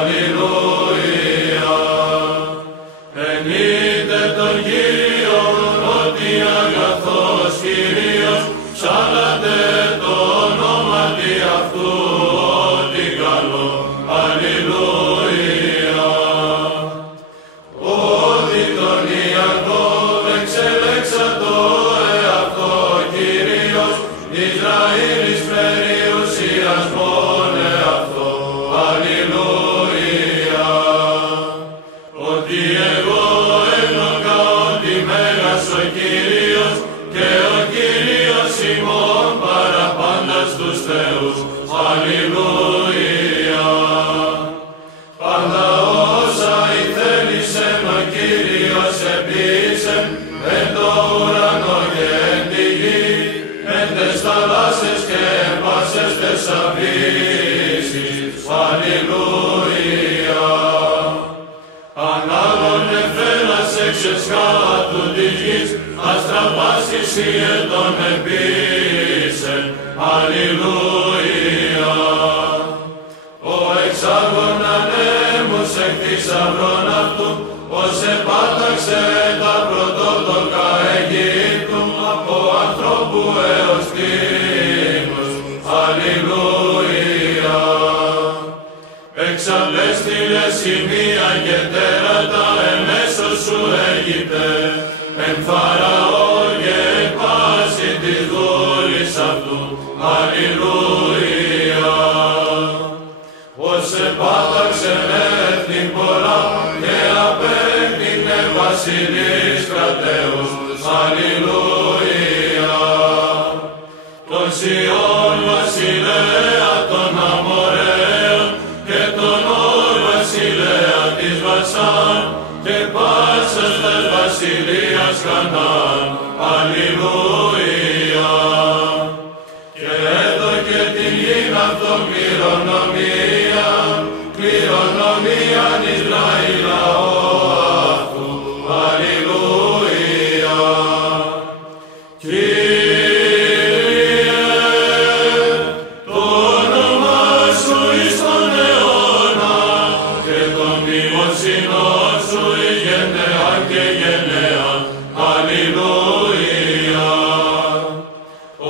αλληλούια. Ενείτε τον Κύριο, ότι αγαθός Κύριος, ψάλατε το όνομα τι αυτού, ότι καλό, αλληλούια. Ότι τον Ιακώβ εξελέξατο εαυτό Κύριος, Ισραήλης περιουσίας μόν εαυτό, αλληλούια. Ότι εγώ έγνωκα ότι μέγας ο Κύριος και ο Κύριος ημών παραπάντα στους θεούς, αλληλούια. Πάντα όσα ηθέλησεν ο Κύριος επίησεν, εν το ουρανό και εν τη γη, εν τες θαλάσσες και εν πάσες τες αβύσεις, αλληλούια. Ανάγων εφέρας εξεσχάτου της γης, αστραπάσεις οι ετών επίησεν, αλληλούια. Ο εξάγων ανέμους εκ θησαυρών αυτού, ως επάταξε τα πρωτότοκα Αιγύπτου, από ανθρώπου έως τίνους, αλληλούια. Εξαπέστειλε σημεία και τέρατα εμέσως σου Αίγυπτε, εν Φαραώ και εν πάση της δούλης αυτού, αλληλούια. Ως επάταξε έθνη πολλά και απέκτηνε βασιλείς κρατέους, αλληλούια. Τον Σιών βασιλέα των Αμοραίων και τον Όρ βασιλέα της Βασάν και πάσας τας βασιλείας Χανάν, αλληλούια. Και έδωκε την γην αυτόν κληρονομίαν Ισραήλ λαό αυτού, αλληλούια. Κύριε, το όνομα σου εις τον αιώνα και το μνημοσύνον σου εις γενναία και γενναία, αλληλούια.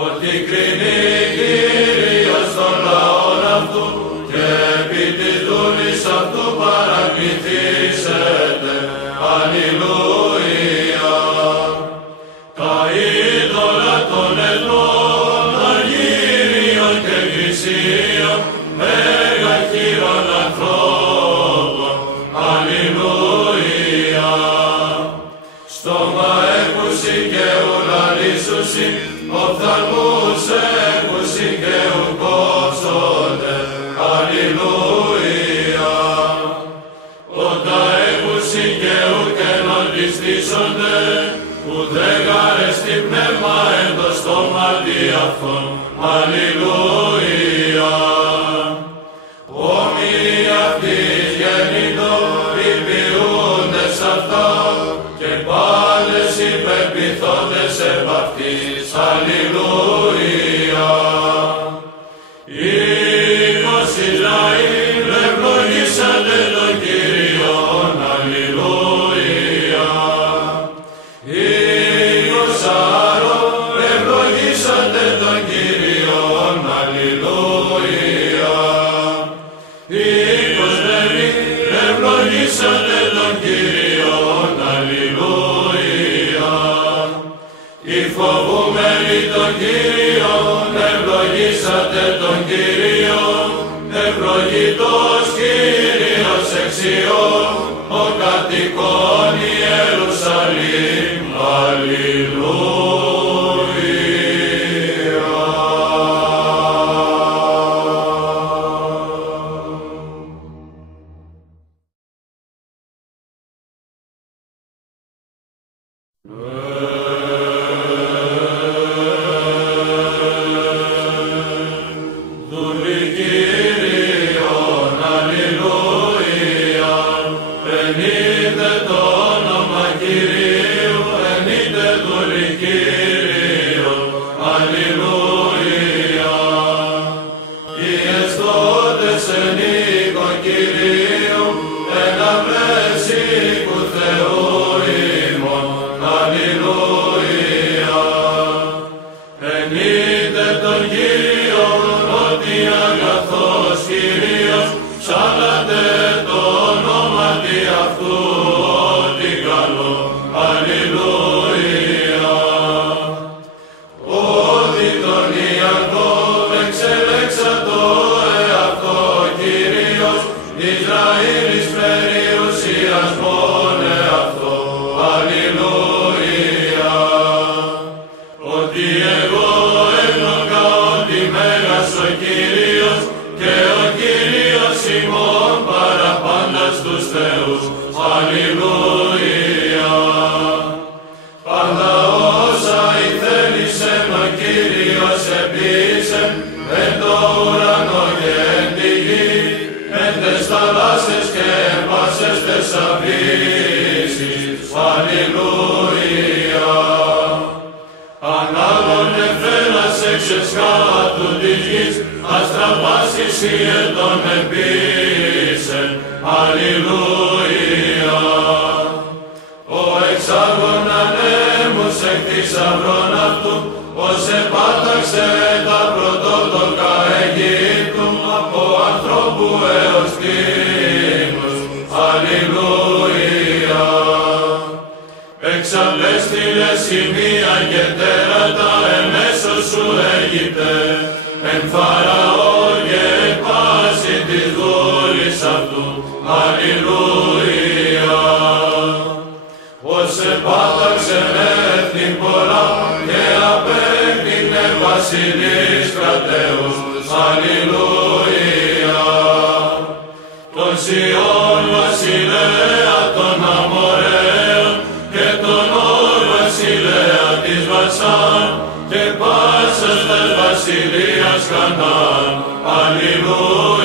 Ότι κρίνει Κύριος των λαών αυτού και επί της δούλης αυτού παρακληθήσετε, αλληλούια. Τα είδωλα των εθνών, αργύριων και χρυσίων, έργα χείρων ανθρώπων, αλληλούια. Στόμα έκουσι και ουρανίσουσι, οφθαλμούς έκουσι και ουκόψονται, αλληλούια. Όταν έκουσι και ουκενοντιστήσονται, ουδέ γαρέστη πνεύμα εν το στόμα αυτών, αλληλούια. Όμοιοι αυτής γεννητό, υπηούντες αυτά, και πάντες υπερπιθόντες επ' αυτής, αλληλούια. Οίκος Ισραήλ, ευλογήσατε τον Κύριον, αλληλούια. Οίκος Άρων, ευλογήσατε τον Κύριον, αλληλούια. Οίκος Λεβί, ευλογήσατε τον Κύριον, αλληλούια. Οι φοβούμενοι τον Κύριον, ευλογήσατε τον Κύριον, ευλογητός Κύριος εξ Ιών, ο κατοικών Ιερουσαλήμ, αλληλούια. Δούλη Κύριον, αλληλούια. Ενείτε το όνομα Κυρίου, ενείτε δούλη Κύριον, αλληλούια. Οι εστώτες εν οίκο Κυρίου, ειρήνης περιουσιασμόν εαυτό. Αλληλούια. Ότι εγώ έγνωκα ότι Μέγας ο Κύριος και ο Κύριος ημών παραπάντα στους θεούς. Αλληλούια. Πάντα όσα ηθέλησεν ο Κύριος επίησεν εν το ουρανό και εν τη γη, εν τες θαλάσσες και εν πάσες τες αβύσεις. Αλληλούια. Ανάβων εφέρας έξες κάτω της γης, αστραπάσεις ή ετών επίησεν. Αλληλούια. Ο εξάγων ανέμους εκ θησαυρών αυτού, ως επάταξε τα πρωτότοκα Αιγύπτου, από ανθρώπου έως τίμους. Αλληλούια. Εξαπέστειλε σημεία και τέρατα εμέσως σου Αίγυπτε, εν Φαραώ και εκ πάση της δούλης αυτού. Αλληλούια. Ως επάταξε έθνη πολλά και απέκτηνε βασιλείς κρατέους. Αλληλούια. Τον Σιών βασιλέα των Αμοραίων και τον Όρ βασιλέα της Βασάν και πάσας τας βασιλείας Χανάν. Αλληλούια.